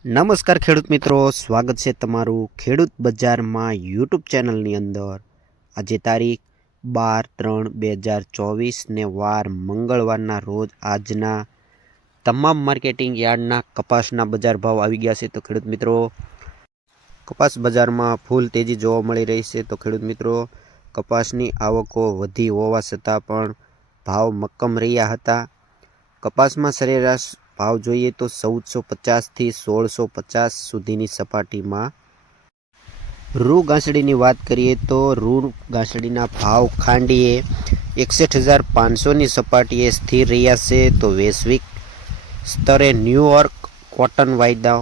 નમસ્કાર ખેડૂત મિત્રો, સ્વાગત છે તમારું ખેડૂત બજારમાં યુટ્યુબ ચેનલની અંદર. આજે તારીખ બાર ત્રણ બે હજાર ચોવીસને વાર મંગળવારના રોજ આજના તમામ માર્કેટિંગ યાર્ડના કપાસના બજાર ભાવ આવી ગયા છે. તો ખેડૂત મિત્રો, કપાસ બજારમાં ફૂલ તેજી જોવા મળી રહી છે. તો ખેડૂત મિત્રો, કપાસની આવકો વધી હોવા છતાં પણ ભાવ મક્કમ રહ્યા હતા. કપાસમાં સરેરાશ ભાવ જોઈએ તો ચૌદસો પચાસથી સોળસો પચાસ સુધીની સપાટીમાં રૂ ઘાસડીની વાત કરીએ તો રૂ ઘાસડીના ભાવ ખાંડીએ એકસઠ હજાર પાંચસોની સપાટીએ સ્થિર રહ્યા છે તો વૈશ્વિક સ્તરે ન્યૂયોર્ક કોટન વાયદા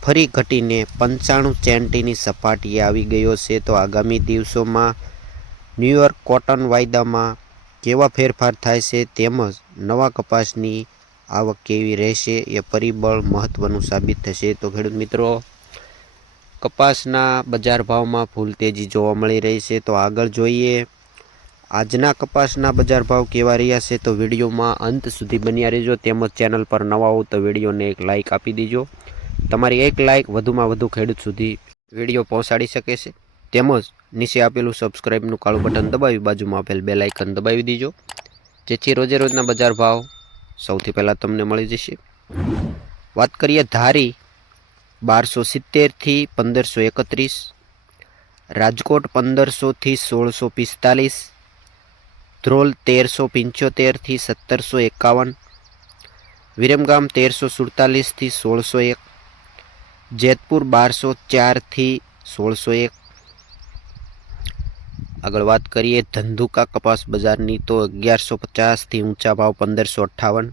ફરી ઘટીને પંચાણું સેન્ટીની સપાટીએ આવી ગયો છે તો આગામી દિવસોમાં ન્યૂયોર્ક કોટન વાયદામાં કેવા ફેરફાર થાય છે તેમજ નવા કપાસની આવક કેવી રહેશે એ પરિબળ મહત્ત્વનું સાબિત થશે. તો ખેડૂત મિત્રો, કપાસના બજાર ભાવમાં ફૂલ તેજી જોવા મળી રહી છે. તો આગળ જોઈએ, આજના કપાસના બજાર ભાવ કેવા રહ્યા છે? તો વિડીયોમાં અંત સુધી બન્યા રહેજો. તેમજ ચેનલ પર નવા હો તો વિડીયોને એક લાઇક આપી દેજો. તમારી એક લાઇક વધુમાં વધુ ખેડૂત સુધી વીડિયો પહોંચાડી શકે છે. તેમજ નીચે આપેલું સબસ્ક્રાઇબનું કાળું બટન દબાવી બાજુમાં આપેલ બે લાઇકન દબાવી દીજો. જેથી રોજે રોજના બજાર ભાવ સૌથી પહેલાં તમને મળી જશે. વાત કરીએ ધારી બારસો સિત્તેરથી પંદરસો એકત્રીસ, રાજકોટ પંદરસોથી સોળસો પિસ્તાલીસ, ધ્રોલ તેરસો પંચોતેરથી સત્તરસો એકાવન, વિરમગામ તેરસો સુડતાલીસથી સોળસો એક, જેતપુર બારસો ચારથી સોળસો એક આગળ વાત કરીએ, ધંધુકા કપાસ બજારની તો અગિયારસો પચાસથી ઊંચા ભાવ પંદરસો અઠ્ઠાવન.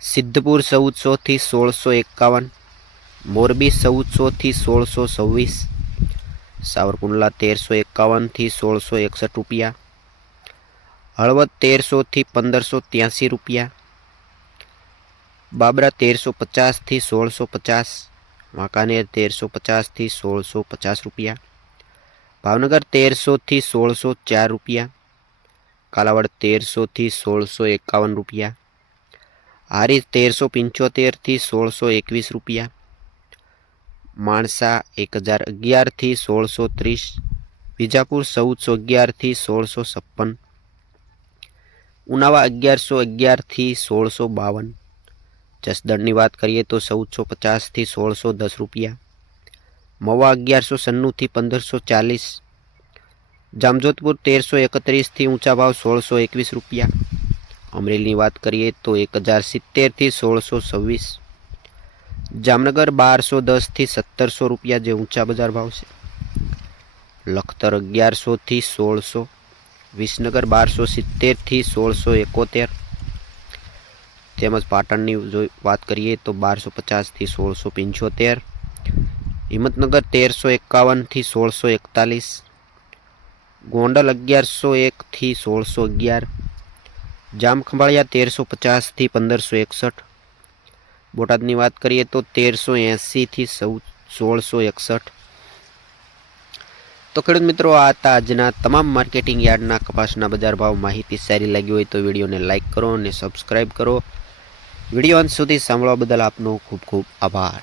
સિદ્ધપુર ચૌદસોથી સોળસો એકાવન. મોરબી ચૌદસોથી સોળસો છવ્વીસ. સાવરકુંડલા તેરસો એકાવનથી સોળસો એકસઠ રૂપિયા. હળવદ તેરસોથી પંદરસો ત્યાંસી રૂપિયા. બાબરા તેરસો પચાસથી સોળસો પચાસ. વાંકાનેર તેરસો પચાસથી સોળસો પચાસ રૂપિયા. ભાવનગર તેરસોથી સોળસો ચાર રૂપિયા, કાલાવાડ તેરસોથી સોળસો એકાવન રૂપિયા હારીજ તેરસો પંચોતેરથી સોળસો એકવીસ રૂપિયા, માણસા એક હજાર અગિયારથી સોળસો ત્રીસ, વિજાપુર ચૌદસો અગિયારથી સોળસો છપ્પન, ઉનાવા અગિયારસો અગિયારથી સોળસો બાવન, જસદણની વાત કરીએ તો ચૌદસો પચાસથી સોળસો દસ રૂપિયા મવા અગિયારસો સન્નુંથી પંદરસો ચાલીસ જામજોધપુર તેરસો એકત્રીસથી ઊંચા ભાવ સોળસો એકવીસ રૂપિયા અમરેલીની વાત કરીએ તો એક હજાર સિત્તેરથી સોળસો છવ્વીસ જામનગર બારસો દસથી સત્તરસો રૂપિયા જે ઊંચા બજાર ભાવ છે લખતર અગિયારસોથી સોળસો વિસનગર બારસો સિત્તેરથી સોળસો એકોતેર તેમજ પાટણની જો વાત કરીએ તો બારસો પચાસથી સોળસો પંચોતેર હિંમતનગર તેરસો એકાવનથી સોળસો એકતાલીસ, ગોંડલ અગિયારસો એકથી સોળસો અગિયાર, જામખંભાળિયા તેરસો પચાસથી પંદરસો એકસઠ, બોટાદની વાત કરીએ તો તેરસો એંસીથી સૌ, સોળસો એકસઠ. તો ખેડૂત મિત્રો, આ હતા આજના તમામ માર્કેટિંગ યાર્ડના કપાસના બજાર ભાવ માહિતી. સારી લાગી હોય તો વિડીયોને લાઇક કરો અને સબસ્ક્રાઈબ કરો. વીડિયો અંત સુધી સાંભળવા બદલ આપનો ખૂબ ખૂબ આભાર.